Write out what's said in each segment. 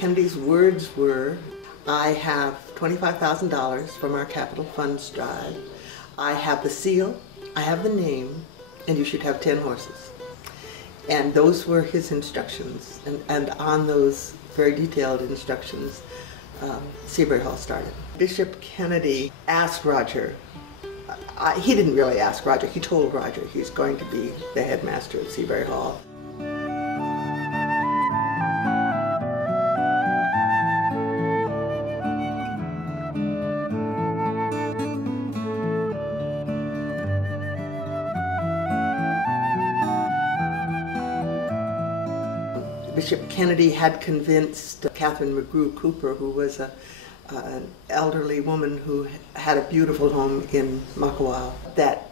Kennedy's words were, I have $25,000 from our capital funds drive. I have the seal, I have the name, and you should have 10 horses. And those were his instructions. And on those very detailed instructions, Seabury Hall started. Bishop Kennedy asked Roger, he didn't really ask Roger, he told Roger he's going to be the headmaster of Seabury Hall. Bishop Kennedy had convinced Catherine McGrew Cooper, who was an elderly woman who had a beautiful home in Makawa, that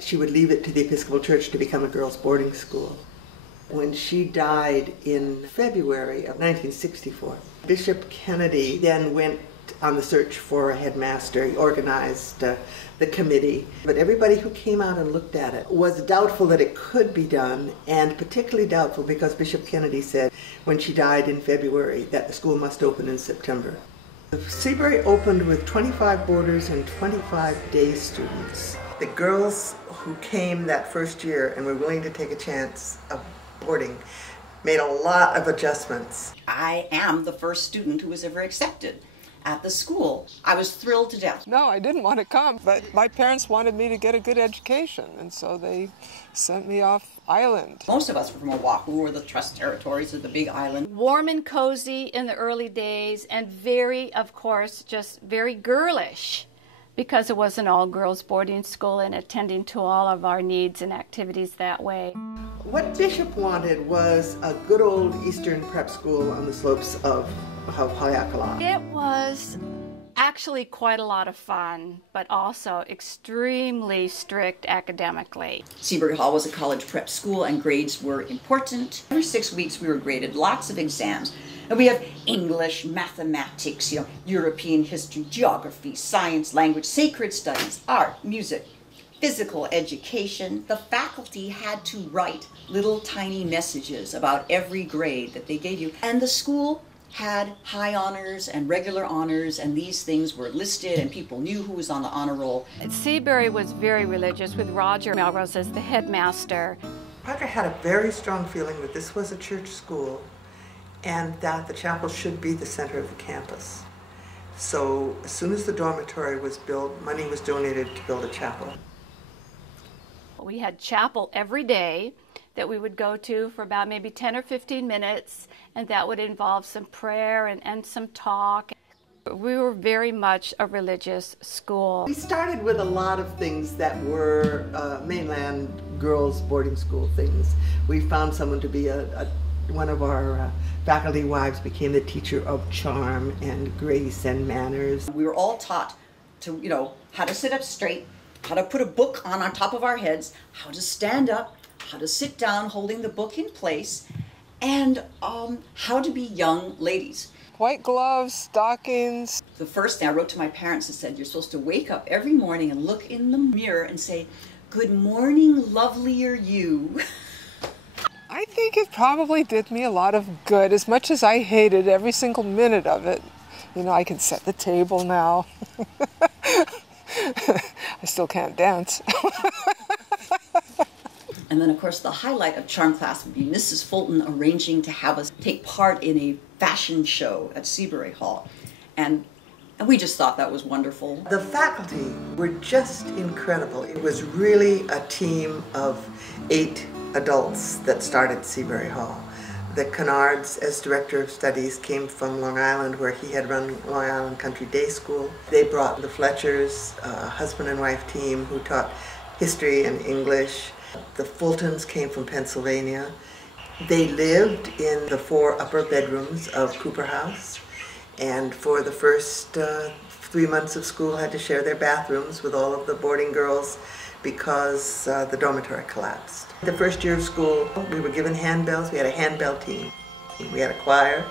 she would leave it to the Episcopal Church to become a girls' boarding school. When she died in February of 1964, Bishop Kennedy then went on the search for a headmaster. He organized the committee, but everybody who came out and looked at it was doubtful that it could be done, and particularly doubtful because Bishop Kennedy said when she died in February that the school must open in September. Seabury opened with 25 boarders and 25 day students. The girls who came that first year and were willing to take a chance of boarding made a lot of adjustments. I am the first student who was ever accepted at the school. I was thrilled to death. No, I didn't want to come, but my parents wanted me to get a good education, and so they sent me off island. Most of us were from Oahu, or the Trust Territories of the Big Island. Warm and cozy in the early days, and very, of course, just very girlish, because it was an all-girls boarding school and attending to all of our needs and activities that way. What Bishop wanted was a good old Eastern prep school on the slopes of Haleakala. It was actually quite a lot of fun, but also extremely strict academically. Seabury Hall was a college prep school, and grades were important. Every 6 weeks we were graded, lots of exams. And we have English, mathematics, European history, geography, science, language, sacred studies, art, music, physical education. The faculty had to write little tiny messages about every grade that they gave you. And the school had high honors and regular honors, and these things were listed and people knew who was on the honor roll. Seabury was very religious, with Roger Melrose as the headmaster. Roger had a very strong feeling that this was a church school and that the chapel should be the center of the campus. So as soon as the dormitory was built, money was donated to build a chapel. We had chapel every day that we would go to for about maybe 10 or 15 minutes, and that would involve some prayer and some talk. We were very much a religious school. We started with a lot of things that were mainland girls' boarding school things. We found someone to be one of our faculty wives became the teacher of charm and grace and manners. We were all taught to, how to sit up straight, how to put a book on top of our heads, how to stand up, how to sit down holding the book in place, and how to be young ladies. White gloves, stockings. The first thing I wrote to my parents and said, you're supposed to wake up every morning and look in the mirror and say, "Good morning, lovelier you." I think it probably did me a lot of good, as much as I hated every single minute of it. I can set the table now. I still can't dance. And then, of course, the highlight of charm class would be Mrs. Fulton arranging to have us take part in a fashion show at Seabury Hall. And we just thought that was wonderful. The faculty were just incredible. It was really a team of 8 adults that started Seabury Hall. The Kennards, as director of studies, came from Long Island, where he had run Long Island Country Day School. They brought the Fletchers, a husband and wife team who taught history and English. The Fultons came from Pennsylvania. They lived in the 4 upper bedrooms of Cooper House, and for the first 3 months of school had to share their bathrooms with all of the boarding girls because the dormitory collapsed. The first year of school, we were given handbells. We had a handbell team. We had a choir.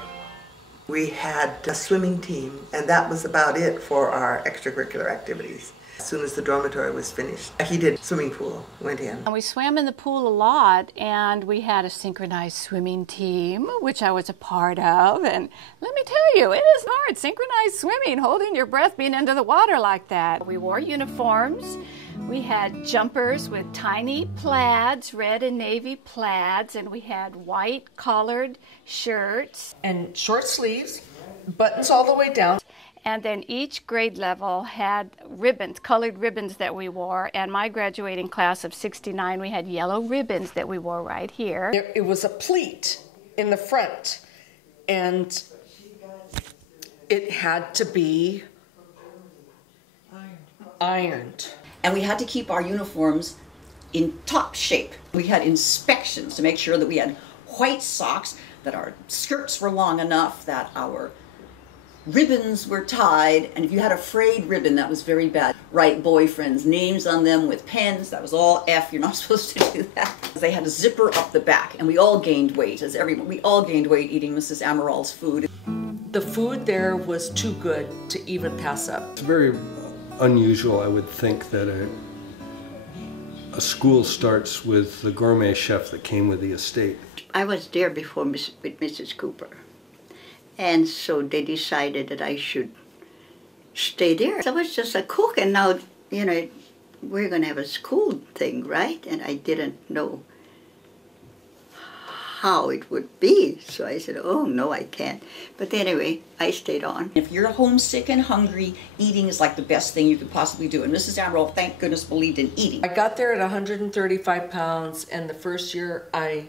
We had a swimming team, and that was about it for our extracurricular activities. As soon as the dormitory was finished, he did swimming pool, went in. And we swam in the pool a lot, and we had a synchronized swimming team, which I was a part of. And let me tell you, it is hard, synchronized swimming, holding your breath, being under the water like that. We wore uniforms. We had jumpers with tiny plaids, red and navy plaids, and we had white collared shirts. And short sleeves, buttons all the way down. And then each grade level had ribbons, colored ribbons that we wore. And my graduating class of '69, we had yellow ribbons that we wore right here. It was a pleat in the front, and it had to be ironed. And we had to keep our uniforms in top shape. We had inspections to make sure that we had white socks, that our skirts were long enough, that our ribbons were tied, and if you had a frayed ribbon, that was very bad. Write boyfriends' names on them with pens, that was all F, you're not supposed to do that. They had a zipper up the back, and we all gained weight, we all gained weight eating Mrs. Amaral's food. The food there was too good to even pass up. It's very unusual, I would think, that a school starts with the gourmet chef that came with the estate. I was there before with Mrs. Cooper. And so they decided that I should stay there. I was just a cook, and now, you know, we're going to have a school thing, right? And I didn't know how it would be. So I said, oh, no, I can't. But anyway, I stayed on. If you're homesick and hungry, eating is like the best thing you could possibly do. And Mrs. Amaral, thank goodness, believed in eating. I got there at 135 pounds, and the first year I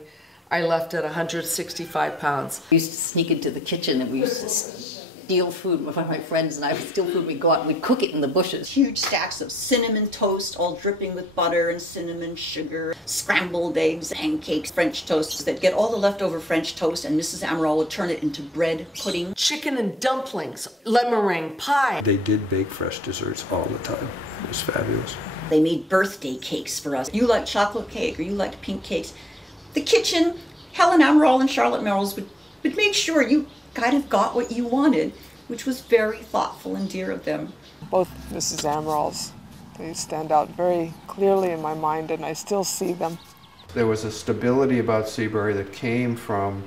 left at 165 pounds. We used to sneak into the kitchen and we used to steal food. One of my friends and I would steal food, we'd go out and we'd cook it in the bushes. Huge stacks of cinnamon toast, all dripping with butter and cinnamon sugar, scrambled eggs, pancakes, French toasts that get all the leftover French toast, and Mrs. Amaral would turn it into bread pudding. Chicken and dumplings, lemon meringue pie. They did bake fresh desserts all the time. It was fabulous. They made birthday cakes for us. You liked chocolate cake or you liked pink cakes. The kitchen, Helen Amaral and Charlotte Merrills would make sure you kind of got what you wanted, which was very thoughtful and dear of them. Both Mrs. Amarals, they stand out very clearly in my mind, and I still see them. There was a stability about Seabury that came from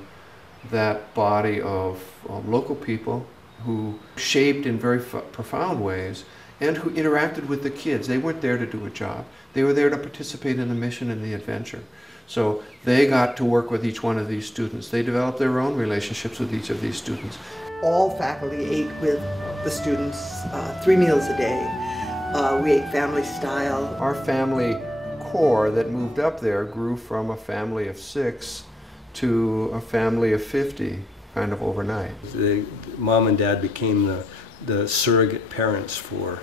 that body of local people who shaped in very profound ways and who interacted with the kids. They weren't there to do a job. They were there to participate in the mission and the adventure. So they got to work with each one of these students. They developed their own relationships with each of these students. All faculty ate with the students 3 meals a day. We ate family style. Our family core that moved up there grew from a family of 6 to a family of 50 kind of overnight. Mom and Dad became the surrogate parents for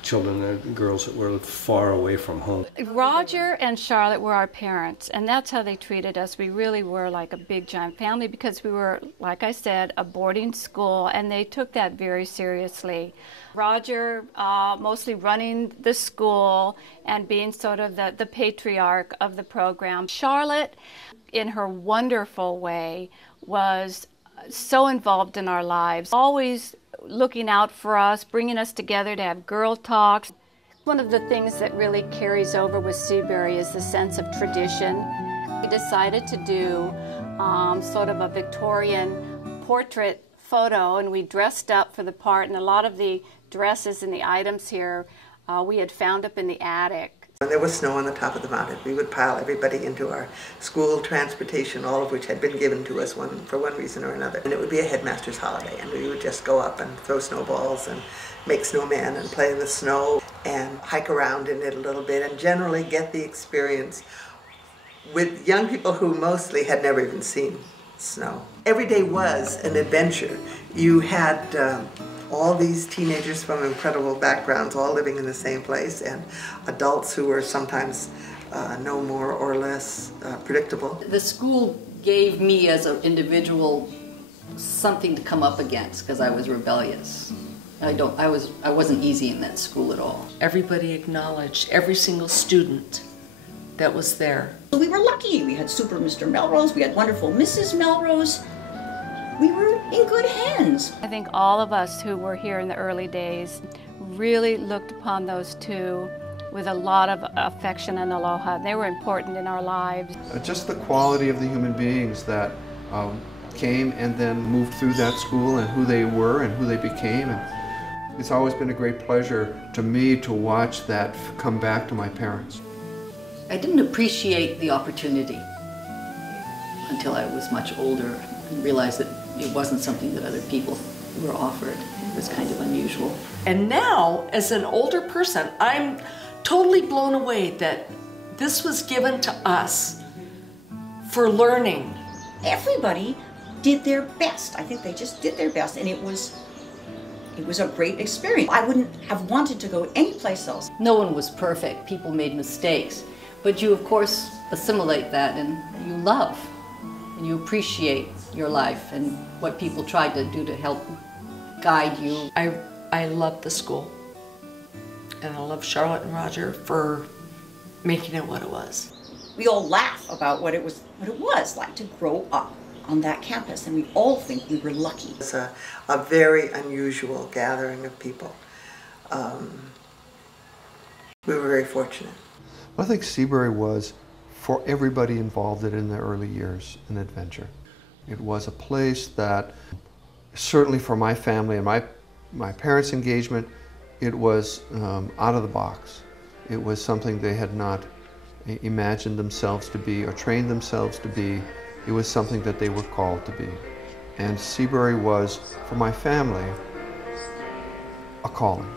children and girls that were far away from home. Roger and Charlotte were our parents, and that's how they treated us. We really were like a big giant family because we were, like I said, a boarding school, and they took that very seriously. Roger mostly running the school and being sort of the patriarch of the program. Charlotte, in her wonderful way, was so involved in our lives, always looking out for us, bringing us together to have girl talks. One of the things that really carries over with Seabury is the sense of tradition. We decided to do sort of a Victorian portrait photo, and we dressed up for the part, and a lot of the dresses and the items here we had found up in the attic. When there was snow on the top of the mountain, we would pile everybody into our school transportation, all of which had been given to us for one reason or another. And it would be a headmaster's holiday, and we would just go up and throw snowballs and make snowmen and play in the snow and hike around in it a little bit and generally get the experience with young people who mostly had never even seen snow. Every day was an adventure. You had all these teenagers from incredible backgrounds all living in the same place, and adults who were sometimes no more or less predictable. The school gave me as an individual something to come up against because I was rebellious. I wasn't easy in that school at all. Everybody acknowledged every single student that was there. So we were lucky. We had super Mr. Melrose, we had wonderful Mrs. Melrose. We were in good hands. I think all of us who were here in the early days really looked upon those two with a lot of affection and aloha. They were important in our lives. Just the quality of the human beings that came and then moved through that school, and who they were and who they became. And it's always been a great pleasure to me to watch that come back to my parents. I didn't appreciate the opportunity until I was much older and realized that it wasn't something that other people were offered. It was kind of unusual. And now, as an older person, I'm totally blown away that this was given to us for learning. Everybody did their best. I think they just did their best, and it was a great experience. I wouldn't have wanted to go anyplace else. No one was perfect. People made mistakes. But you, of course, assimilate that, and you love and you appreciate your life and what people tried to do to help guide you. I love the school, and I love Charlotte and Roger for making it what it was. We all laugh about what it was like to grow up on that campus, and we all think we were lucky. It's a very unusual gathering of people. We were very fortunate. I think Seabury was, for everybody involved in the early years, an adventure. It was a place that, certainly for my family and my parents' engagement, it was out of the box. It was something they had not imagined themselves to be or trained themselves to be. It was something that they were called to be. And Seabury was, for my family, a calling.